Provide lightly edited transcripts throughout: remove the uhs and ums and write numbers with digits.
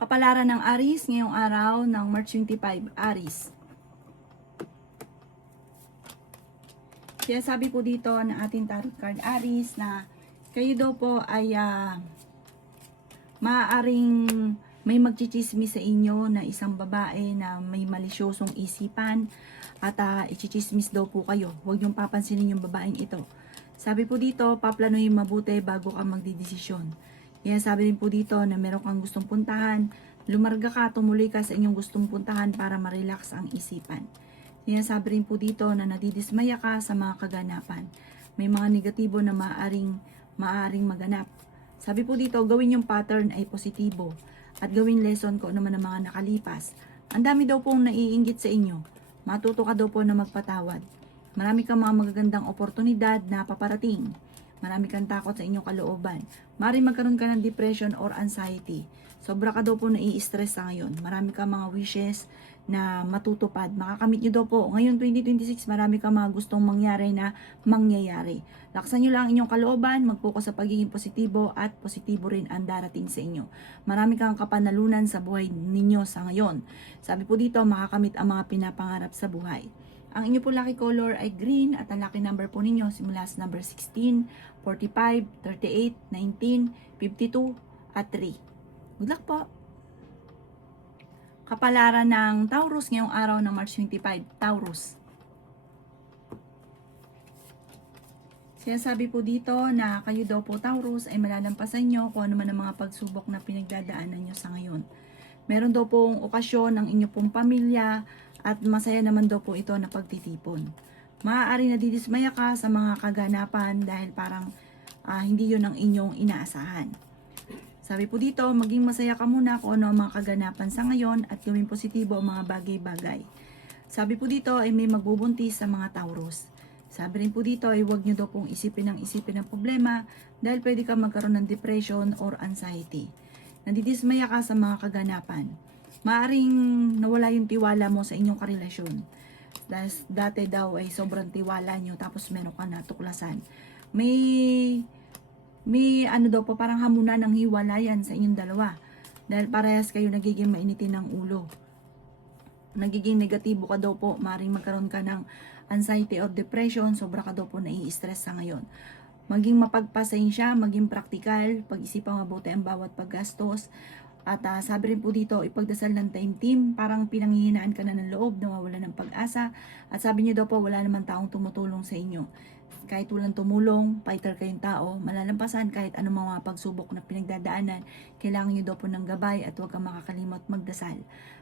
Kapalaran ng Aries ngayong araw ng March 25, Aries. Kaya sabi po dito ng ating tarot card Aries na kayo daw po ay maaaring may magchichismis sa inyo na isang babae na may malisyosong isipan at ichichismis daw po kayo. Huwag niyong papansinin yung babaeng ito. Sabi po dito, paplanuhin mabuti bago ka magdidesisyon. Kaya sabi rin po dito na meron kang gustong puntahan, lumarga ka, tumuloy ka sa inyong gustong puntahan para ma-relax ang isipan. Kaya sabi rin po dito na nadidismaya ka sa mga kaganapan. May mga negatibo na maaaring maganap. Sabi po dito, gawin yung pattern ay positibo at gawin lesson ko naman ng mga nakalipas. Ang dami daw pong naiinggit sa inyo. Matuto ka daw po na magpatawad. Marami kang mga magagandang oportunidad na paparating. Marami kang takot sa inyong kalooban. Maaaring magkaroon ka ng depression or anxiety. Sobra ka daw po nai-stress sa ngayon. Marami kang mga wishes na matutupad. Makakamit nyo daw po. Ngayon 2026, marami kang mga gustong mangyari na mangyayari. Laksan nyo lang inyong kalooban, mag-focus sa pagiging positibo at positibo rin ang darating sa inyo. Marami kang kapanalunan sa buhay ninyo sa ngayon. Sabi po dito, makakamit ang mga pinapangarap sa buhay. Ang inyo po lucky color ay green at ang lucky number po ninyo simula sa number 16, 45, 38, 19, 52 at 3. Good luck po! Kapalaran ng Taurus ngayong araw ng March 25, Taurus. Sinasabi po dito na kayo daw po Taurus ay malalampasan nyo kung ano man ang mga pagsubok na pinagdadaanan nyo sa ngayon. Meron daw pong okasyon ng inyo pong pamilya at masaya naman daw po ito na pagtitipon. Maaari na didismaya ka sa mga kaganapan dahil parang hindi yun ang inyong inaasahan. Sabi po dito, maging masaya ka muna kung ano ang mga kaganapan sa ngayon at gawin positibo ang mga bagay-bagay. Sabi po dito ay may magbubuntis sa mga Taurus. Sabi rin po dito ay huwag nyo daw pong isipin ng problema dahil pwede ka magkaroon ng depression or anxiety. Nadidismaya ka sa mga kaganapan. Maaring nawala yung tiwala mo sa inyong karelasyon. Dahil dati daw ay sobrang tiwala nyo tapos meron ka natuklasan. May ano daw po parang hamunan ng hiwalayan sa inyong dalawa. Dahil parehas kayo nagiging mainitin ng ulo. Nagiging negatibo ka daw po. Maaring magkaroon ka ng anxiety or depression. Sobra ka daw po nai-stress sa ngayon. Maging mapagpasensya, maging praktikal, pag-isipan mabuti ang bawat paggastos. At sabi rin po dito, ipagdasal ng time team, parang pinanghihinaan ka na ng loob, nawawala ng pag-asa. At sabi niyo daw po, wala naman taong tumutulong sa inyo. Kahit walang tumulong, fighter kayong tao, malalampasan kahit anong mga pagsubok na pinagdadaanan, kailangan niyo daw po ng gabay at huwag kang makakalimot magdasal.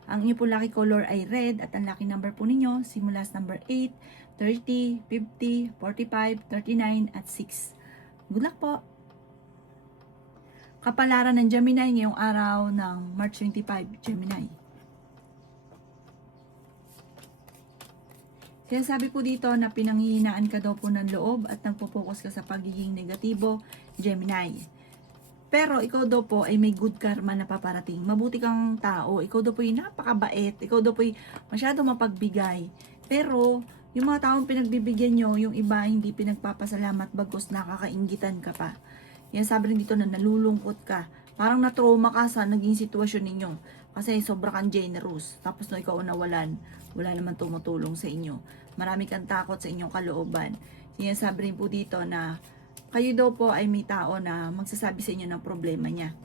Ang inyo po lucky color ay red at ang lucky number po ninyo, simula sa number 8, 30, 50, 45, 39 at 6. Good luck po! Kapalaran ng Gemini ngayong araw ng March 25, Gemini. Kaya sabi po dito na pinanghihinaan ka daw po ng loob at nagpo-focus ka sa pagiging negatibo, Gemini. Pero ikaw daw po ay may good karma na paparating. Mabuti kang tao. Ikaw daw po ay napakabait. Ikaw daw po ay masyado mapagbigay. Pero yung mga taong pinagbibigyan nyo, yung iba hindi pinagpapasalamat bagkus nakakainggitan ka pa. Yan sabi rin dito na nalulungkot ka. Parang na-trauma ka sa naging sitwasyon ninyo. Kasi sobra kang generous. Tapos no ikaw nawalan, wala naman tumutulong sa inyo. Marami kang takot sa inyong kalooban. Yan sabi rin po dito na kayo daw po ay may tao na magsasabi sa inyo ng problema niya.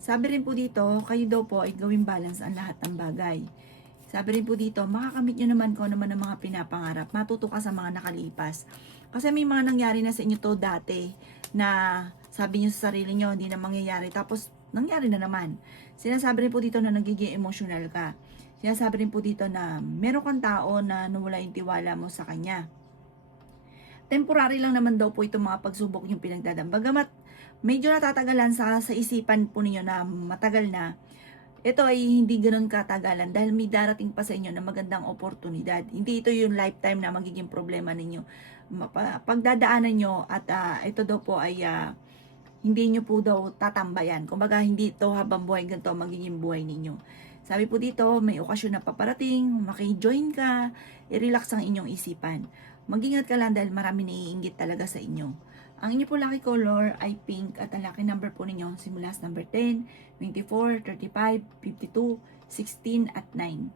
Sabi rin po dito, kayo daw po ay gawing balance ang lahat ng bagay. Sabi rin po dito, makakamit nyo naman kung naman ang mga pinapangarap. Matuto ka sa mga nakalipas. Kasi may mga nangyari na sa inyo to dati na sabi nyo sa sarili nyo, hindi na mangyayari. Tapos, nangyari na naman. Sinasabi rin po dito na nagiging emotional ka. Sinasabi rin po dito na meron kang tao na nawala yung tiwala mo sa kanya. Temporary lang naman daw po itong mga pagsubok yung pinagdadaan. Bagamat medyo natatagalan sa isipan po ninyo na matagal na, ito ay hindi ganoon katagalan dahil may darating pa sa inyo na magandang oportunidad. Hindi ito yung lifetime na magiging problema ninyo. Pagdadaanan nyo at ito daw po ay hindi nyo po daw tatambayan. Kumbaga hindi ito habang buhay ganito magiging buhay ninyo. Sabi po dito, may okasyon na paparating, maki-join ka, i-relax ang inyong isipan. Mag-ingat ka lang dahil marami naiinggit talaga sa inyo. Ang inyo po lucky color ay pink at ang lucky number po ninyo simula sa number 10, 24, 35, 52, 16 at 9.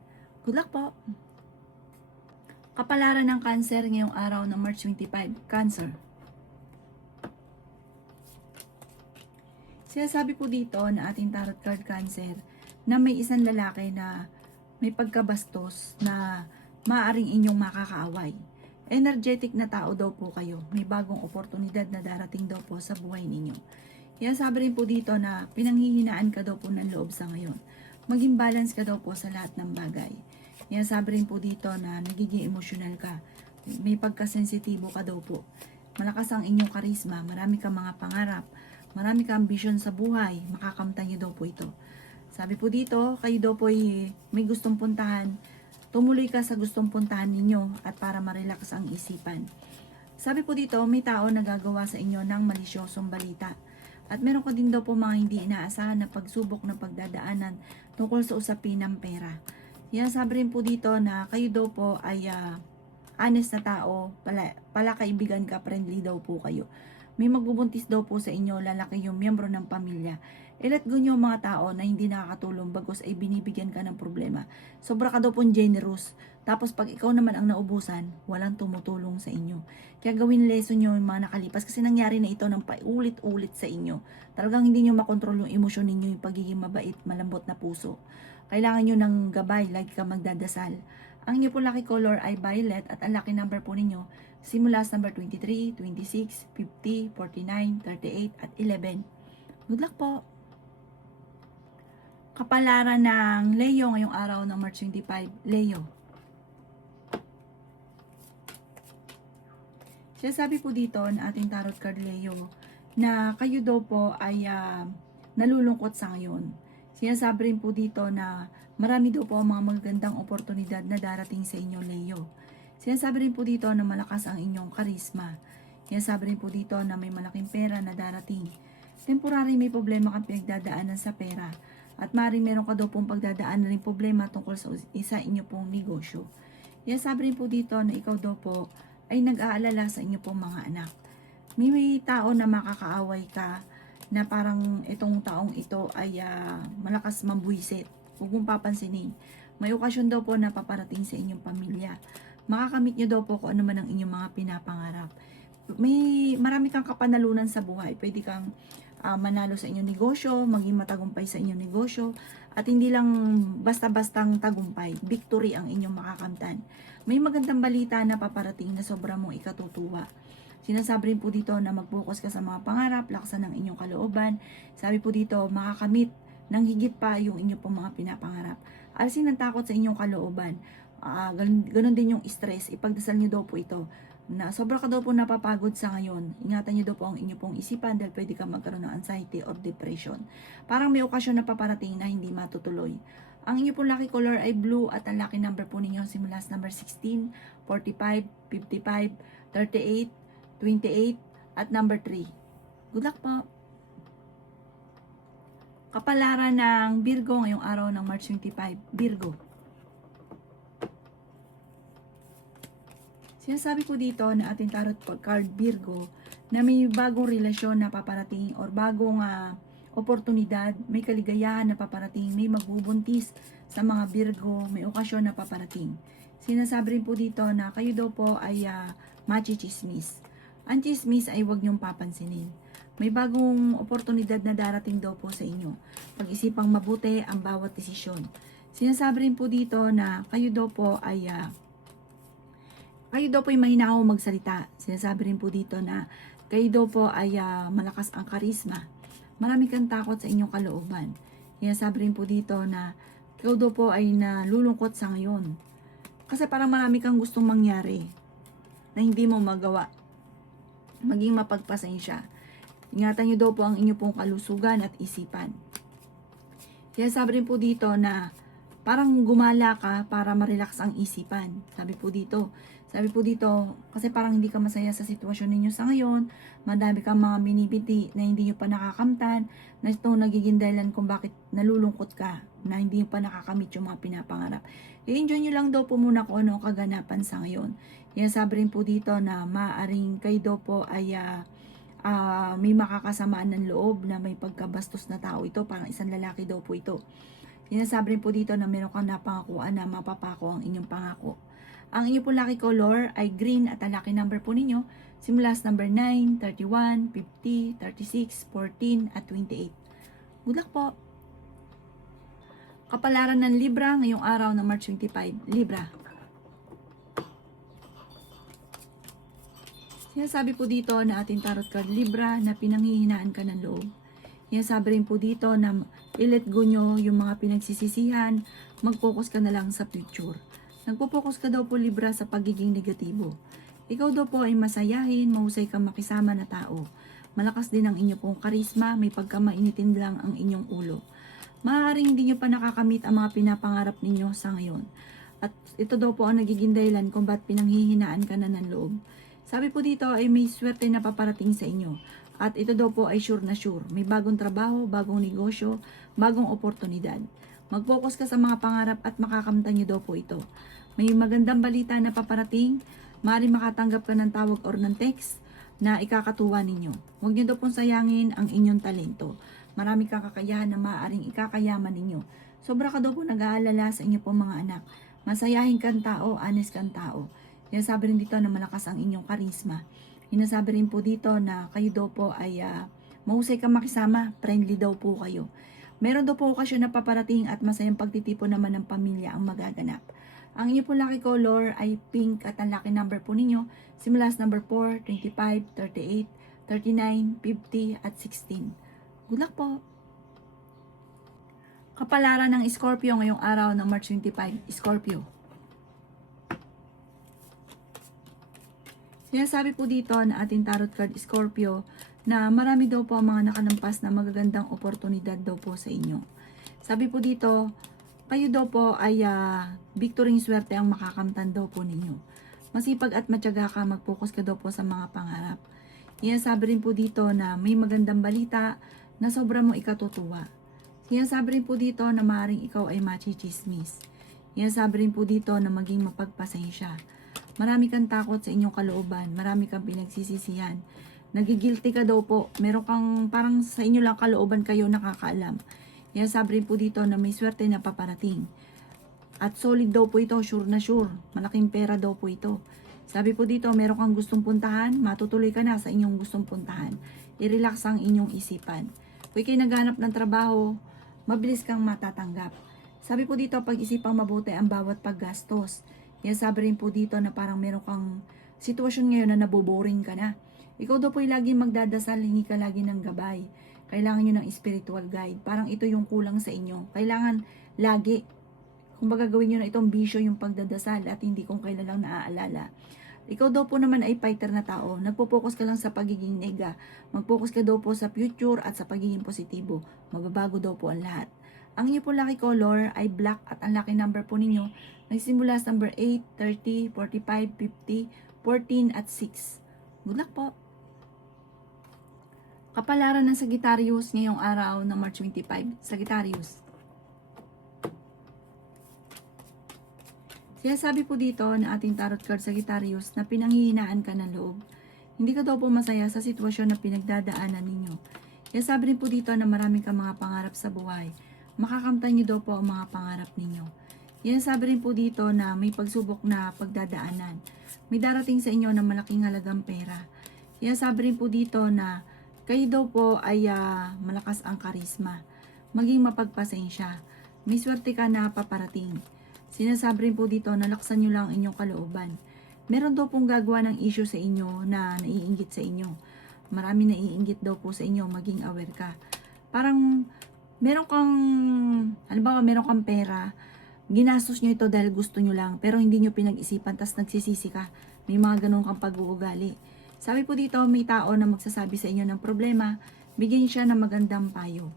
Good luck po! Kapalaran ng Cancer ngayong araw ng March 25. Cancer. Sinasabi po dito na ating tarot card Cancer na may isang lalaki na may pagkabastos na maaaring inyong makakaaway. Energetic na tao daw po kayo. May bagong oportunidad na darating daw po sa buhay ninyo. Kaya sabi rin po dito na pinanghihinaan ka daw po ng loob sa ngayon. Maging balance ka daw po sa lahat ng bagay. Kaya sabi rin po dito na nagiging emosyonal ka. May pagkasensitibo ka daw po. Malakas ang inyong karisma. Marami kang mga pangarap. Marami kang ambisyon sa buhay. Makakamtan niyo daw po ito. Sabi po dito, kayo daw po may gustong puntahan. Tumuloy ka sa gustong puntahan ninyo at para ma-relax ang isipan. Sabi po dito, may tao na gagawa sa inyo ng malisyosong balita. At meron ka din daw po mga hindi inaasahan na pagsubok na pagdadaanan tungkol sa usapin ng pera. Kaya sabi rin po dito na kayo daw po ay honest na tao, pala kaibigan ka, friendly daw po kayo. May magbubuntis daw po sa inyo, lalaki yung miyembro ng pamilya. Let go nyo mga tao na hindi nakakatulong bagos ay binibigyan ka ng problema. Sobra ka daw pong generous. Tapos pag ikaw naman ang naubusan, walang tumutulong sa inyo. Kaya gawin lesson nyo yung mga nakalipas kasi nangyari na ito ng paulit-ulit sa inyo. Talagang hindi nyo makontrol yung emosyon ninyo, yung pagiging mabait, malambot na puso. Kailangan nyo ng gabay, lagi ka magdadasal. Ang inyo po lucky color ay violet at ang lucky number po ninyo simula sa number 23, 26, 50, 49, 38 at 11. Good luck po! Kapalaran ng Leo ngayong araw ng March 25. Leo. Sinasabi po dito na ating tarot card Leo na kayo daw po ay nalulungkot sa ngayon. Sinasabi rin po dito na marami daw po mga magagandang oportunidad na darating sa inyo Leo. Sinasabi rin po dito na malakas ang inyong karisma. Sinasabi rin po dito na may malaking pera na darating. Temporary may problema kang pinagdadaanan sa pera. At maaaring meron ka daw pong pagdadaanan rin problema tungkol sa isa inyo pong negosyo. Sinasabi rin po dito na ikaw daw po ay nag-aalala sa inyo pong mga anak. May tao na makakaaway ka na parang itong taong ito ay malakas mambuisit. Huwag mong papansinin. May okasyon daw po na paparating sa inyong pamilya. Makakamit nyo daw po kung ano man ang inyong mga pinapangarap. Marami kang kapanalunan sa buhay. Pwede kang manalo sa inyong negosyo, maging matagumpay sa inyong negosyo, at hindi lang basta-bastang tagumpay, victory ang inyong makakamtan. May magandang balita na paparating na sobrang mong ikatutuwa. Sinasabi rin po dito na mag-focus ka sa mga pangarap, laksan ng inyong kalooban. Sabi po dito, makakamit ng higit pa yung inyong pong mga pinapangarap. Alisin ang takot sa inyong kalooban. Ganun din yung stress, ipagdasal nyo daw po ito. Na sobra ka daw po napapagod sa ngayon. Ingatan nyo daw po ang inyong pong isipan dahil pwede ka magkaroon ng anxiety or depression. Parang may okasyon na paparating na hindi matutuloy. Ang inyong pong lucky color ay blue at ang lucky number po ninyo simula sa number 16, 45, 55, 38, 28 at number 3. Good luck po! Kapalaran ng Virgo ngayong araw ng March 25. Virgo. Sinasabi ko dito na ating tarot card Virgo na may bagong relasyon na paparating or bagong oportunidad, may kaligayahan na paparating, may magbubuntis sa mga Virgo, may okasyon na paparating. Sinasabi rin po dito na kayo daw po ay machichismis. Ang chismis ay huwag niyong papansinin. May bagong oportunidad na darating daw po sa inyo. Pag-isipang mabuti ang bawat desisyon. Sinasabi rin po dito na kayo daw po ay mahinaw magsalita. Sinasabi rin po dito na kayo daw po ay malakas ang karisma. Marami kang takot sa inyong kalooban. Sinasabi rin po dito na kayo daw po ay nalulungkot sa ngayon. Kasi parang marami kang gustong mangyari na hindi mo magawa. Maging mapagpasensya. Ingatan nyo daw po ang inyong pong kalusugan at isipan. Sinasabi rin po dito na parang gumala ka para ma-relax ang isipan. Sabi po dito, kasi parang hindi ka masaya sa sitwasyon ninyo sa ngayon, madami kang mga binibiti na hindi nyo pa nakakamtan, na ito nagiging dahilan kung bakit nalulungkot ka, na hindi nyo pa nakakamit yung mga pinapangarap. I-enjoy nyo lang daw po muna kung ano ang kaganapan sa ngayon. Yan sabi rin po dito na maaaring kayo daw po ay may makakasamaan ng loob na may pagkabastos na tao ito, parang isang lalaki daw po ito. Sinasabi rin po dito na meron kang napangakuan na mapapako ang inyong pangako. Ang inyong po lucky color ay green at ang lucky number po ninyo simula sa number 9, 31, 50, 36, 14 at 28. Good luck po! Kapalaran ng Libra ngayong araw ng March 25. Libra. Sinasabi po dito na ating tarot card Libra na pinanghihinaan ka ng loob. Sinasabi rin po dito na i-let go nyo yung mga pinagsisisihan, mag-focus ka na lang sa future. Nagpo-focus ka daw po Libra sa pagiging negatibo. Ikaw daw po ay masayahin, mahusay kang makisama na tao. Malakas din ang inyo pong karisma, may pagkamainitin lang ang inyong ulo. Maaaring hindi nyo pa nakakamit ang mga pinapangarap ninyo sa ngayon. At ito daw po ang nagiging dahilan kung ba't pinanghihinaan ka na ng loob. Sabi po dito ay may swerte na paparating sa inyo. At ito daw po ay sure na sure. May bagong trabaho, bagong negosyo, bagong oportunidad. Mag-focus ka sa mga pangarap at makakamtan nyo daw po ito. May magandang balita na paparating. Maaaring makatanggap ka ng tawag or ng text na ikakatuwa ninyo. Huwag nyo daw pong sayangin ang inyong talento. Marami kang kakayahan na maaaring ikakayaman ninyo. Sobra ka daw po nag-aalala sa inyo pong mga anak. Masayahin kang tao, honest kang tao. Sinasabi rin dito na malakas ang inyong karisma. Sinasabi rin po dito na kayo daw po ay mahusay kang makisama, friendly daw po kayo. Meron daw po okasyon na paparating at masayang pagtitipon naman ng pamilya ang magaganap. Ang inyo po lucky color ay pink at ang lucky number po ninyo simula sa number 4, 25, 38, 39, 50 at 16. Good luck po! Kapalaran ng Scorpio ngayong araw ng March 25. Scorpio. Sinasabi po dito na ating tarot card Scorpio na marami daw po ang mga nakalampas na magagandang oportunidad daw po sa inyo. Sabi po dito, kayo daw po ay victory swerte ang makakamtan daw po ninyo. Masipag at matyaga ka, mag-focus ka daw po sa mga pangarap. Sinasabi rin po dito na may magandang balita na sobra mong ikatutuwa. Sinasabi rin po dito na maaaring ikaw ay machichismis. Sinasabi rin po dito na maging mapagpasensya. Marami kang takot sa inyong kalooban, marami kang pinagsisisihan. Nagigilty ka daw po, meron kang parang sa inyo lang kalooban kayo nakakaalam. Sinasabi rin po dito na may swerte na paparating. At solid daw po ito, sure na sure. Malaking pera daw po ito. Sabi po dito, meron kang gustong puntahan, matutuloy ka na sa inyong gustong puntahan. I-relax ang inyong isipan. Kung ikay naghanap ng trabaho, mabilis kang matatanggap. Sabi po dito, pag-isipang mabuti ang bawat paggastos. Sabi rin po dito na parang meron kang sitwasyon ngayon na naboboring ka na. Ikaw daw po ay laging magdadasal, hingi ka lagi ng gabay. Kailangan nyo ng spiritual guide. Parang ito yung kulang sa inyo. Kailangan lagi. Kung baga gawin nyo na itong bisyo yung pagdadasal at hindi kung kailan lang naaalala. Ikaw daw po naman ay fighter na tao. Nagpo-focus ka lang sa pagiging nega. Mag-focus ka daw po sa future at sa pagiging positibo. Mababago daw po ang lahat. Ang inyo po lucky color ay black at ang lucky number po ninyo nagsimula sa number 8, 30, 45, 50, 14 at 6. Good luck po! Kapalaran ng Sagittarius ngayong araw ng March 25. Sagittarius. Sinasabi po dito na ating tarot card Sagittarius na pinanghihinaan ka ng loob. Hindi ka daw po masaya sa sitwasyon na pinagdadaanan ninyo. Sinasabi rin po dito na maraming kang mga pangarap sa buhay. Makakamtan niyo daw po ang mga pangarap ninyo. Sinasabi rin po dito na may pagsubok na pagdadaanan. May darating sa inyo na malaking halagang pera. Sinasabi rin po dito na kayo daw po ay malakas ang karisma. Maging mapagpasensya. May swerte ka na paparating. Sinasabi rin po dito na laksan nyo lang ang inyong kalooban. Meron daw pong gagawa ng issue sa inyo na naiinggit sa inyo. Marami naiinggit daw po sa inyo, maging aware ka. Parang meron kang, halimbawa meron kang pera, ginastos nyo ito dahil gusto nyo lang, pero hindi nyo pinag-isipan, tas nagsisisi ka. May mga ganun kang pag-uugali. Sabi po dito, may tao na magsasabi sa inyo ng problema, bigyan siya ng magandang payo.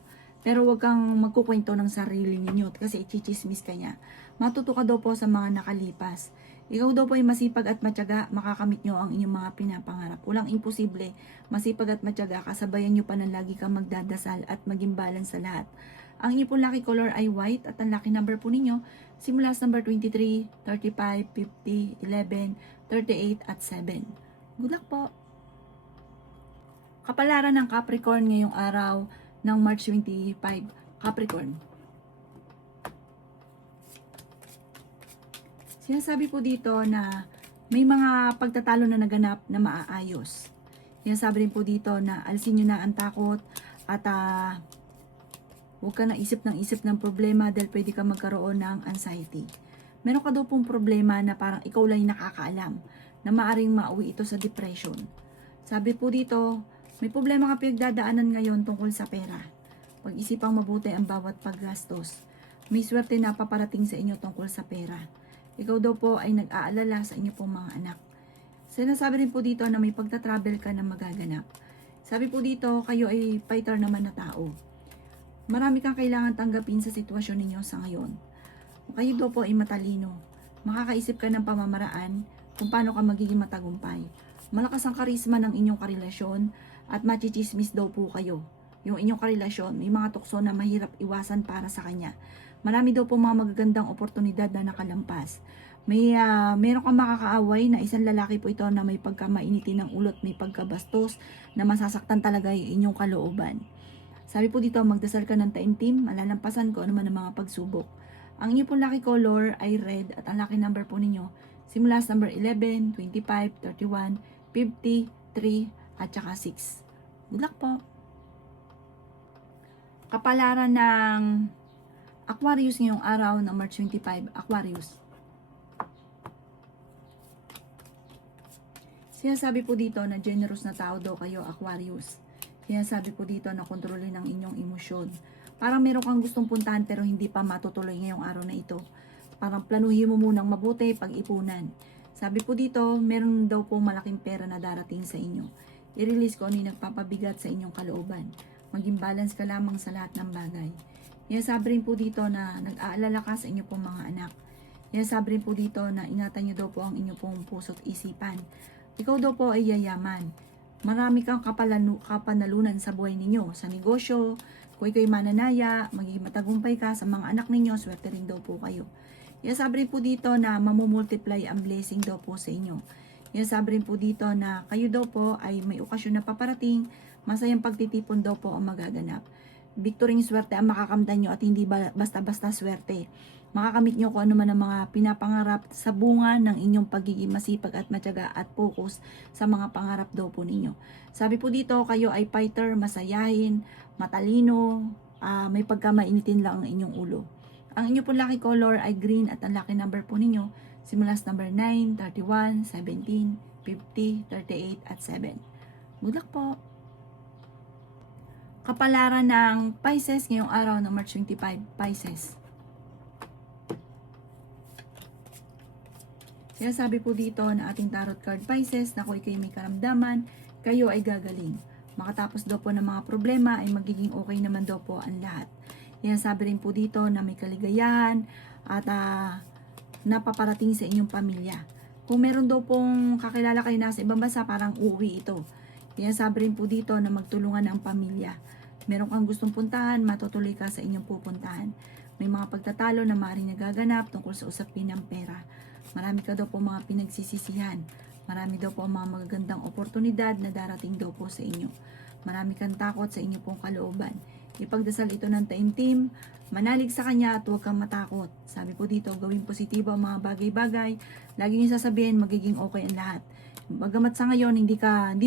Pero wag kang magkukwento ng sarili ninyo kasi ichichismis ka niya. Matuto ka daw po sa mga nakalipas. Ikaw daw po ay masipag at matyaga, makakamit nyo ang inyong mga pinapangarap. Walang imposible, masipag at matyaga, kasabayan nyo pa na lagi kang magdadasal at maging balance sa lahat. Ang inyong pong lucky color ay white at ang lucky number po ninyo, simula sa number 23, 35, 50, 11, 38 at 7. Good luck po! Kapalaran ng Capricorn ngayong araw ng March 25. Capricorn. Sinasabi po dito na may mga pagtatalo na naganap na maaayos. Sinasabi rin po dito na alisin nyo na ang takot at huwag ka na isip ng problema dahil pwede ka magkaroon ng anxiety. Meron ka daw pong problema na parang ikaw lang yung nakakaalam na maaring mauwi ito sa depression. Sabi po dito, may problema ka pinagdadaanan ngayon tungkol sa pera. Pag-isipang mabuti ang bawat paggastos. May swerte na paparating sa inyo tungkol sa pera. Ikaw daw po ay nag-aalala sa inyo pong mga anak. Sinasabi rin po dito na may pagta-travel ka na magaganap. Sabi po dito, kayo ay fighter naman na tao. Marami kang kailangan tanggapin sa sitwasyon ninyo sa ngayon. Kayo daw po ay matalino. Makakaisip ka ng pamamaraan kung paano ka magiging matagumpay. Malakas ang karisma ng inyong karelasyon at machichismis daw po kayo. Yung inyong karelasyon, may mga tukso na mahirap iwasan para sa kanya. Marami daw po mga magagandang oportunidad na nakalampas. Meron kang makakaaway na isang lalaki po ito na may pagkamainitin ng ulot, may pagkabastos, na masasaktan talaga yung inyong kalooban. Sabi po dito, magdasal ka ng taimtim, malalampasan ko ano man ang mga pagsubok. Ang inyo pong lucky color ay red at ang lucky number po ninyo, simula sa number 11, 25, 31, 50, 3, at saka 6. Good luck po! Kapalaran ng Aquarius ngayong araw ng March 25, Aquarius. Sinasabi po dito na generous na tao daw kayo, Aquarius. Sinasabi po dito na kontrolin ang inyong emosyon. Parang meron kang gustong puntahan pero hindi pa matutuloy ngayong araw na ito. Parang planuhin mo munang mabuti pag-ipunan. Sabi po dito, meron daw po malaking pera na darating sa inyo. I-release ko ano yung nagpapabigat sa inyong kalooban. Maging balance ka lamang sa lahat ng bagay. Sabi rin po dito na nag-aalala ka sa inyo pong mga anak. Sabi rin po dito na ingatan nyo daw po ang inyong pong puso't isipan. Ikaw daw po ay yayaman. Marami kang kapanalunan sa buhay ninyo, sa negosyo. Kung ikaw'y mananaya, magiging matagumpay ka sa mga anak ninyo, swerte rin daw po kayo. Sabi rin po dito na mamumultiply ang blessing daw po sa inyo. Sabi rin po dito na kayo daw po ay may okasyon na paparating, masayang pagtitipon daw po ang magaganap. Victory ng swerte ang makakamtan nyo at hindi basta-basta swerte. Makakamit nyo kung ano man ang mga pinapangarap sa bunga ng inyong pagiging masipag at matyaga at focus sa mga pangarap daw po ninyo. Sabi po dito, kayo ay fighter, masayahin, matalino, may pagkamainitin lang ang inyong ulo. Ang inyong pong lucky color ay green at ang lucky number po ninyo, simula sa number 9, 31, 17, 50, 38, at 7. Good luck po! Kapalaran ng Pisces ngayong araw ng March 25, Pisces. Sinasabi po dito na ating tarot card Pisces na kung kayo may karamdaman, kayo ay gagaling. Makatapos daw po ng mga problema ay magiging okay naman daw po ang lahat. Sinasabi rin po dito na may kaligayahan at napaparating sa inyong pamilya. Kung meron daw pong kakilala kayo nasa ibang bansa, parang uuwi ito. Sinasabi rin po dito na magtulungan ang pamilya. Meron kang gustong puntahan, matutuloy ka sa inyong pupuntahan. May mga pagtatalo na maaaring nagaganap tungkol sa usapin ng pera. Marami ka daw po mga pinagsisisihan. Marami daw po mga magagandang oportunidad na darating daw po sa inyo. Marami kang takot sa inyo pong kalooban. Ipagdasal ito ng taimtim, manalig sa kanya at huwag kang matakot. Sabi po dito, gawing positibo ang mga bagay-bagay. Lagi niyo sasabihin, magiging okay ang lahat. Bagamat sa ngayon, hindi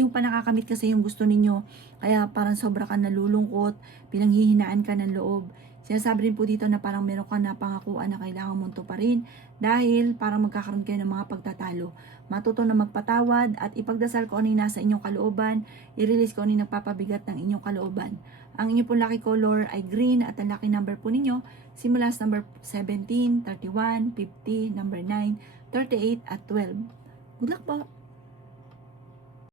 mo pa nakakamit kasi yung gusto ninyo, kaya parang sobra ka nalulungkot, pinanghihinaan ka ng loob. Sinasabi rin po dito na parang meron ka na pangakuan na kailangan mong tuparin dahil parang magkakaroon kayo ng mga pagtatalo. Matuto na magpatawad at ipagdasal ko ano yung nasa inyong kalooban, i-release ko ano yung nagpapabigat ng inyong kalooban. Ang inyong po lucky color ay green at ang lucky number po ninyo, simula sa number 17, 31, 50, number 9, 38, at 12. Good luck po!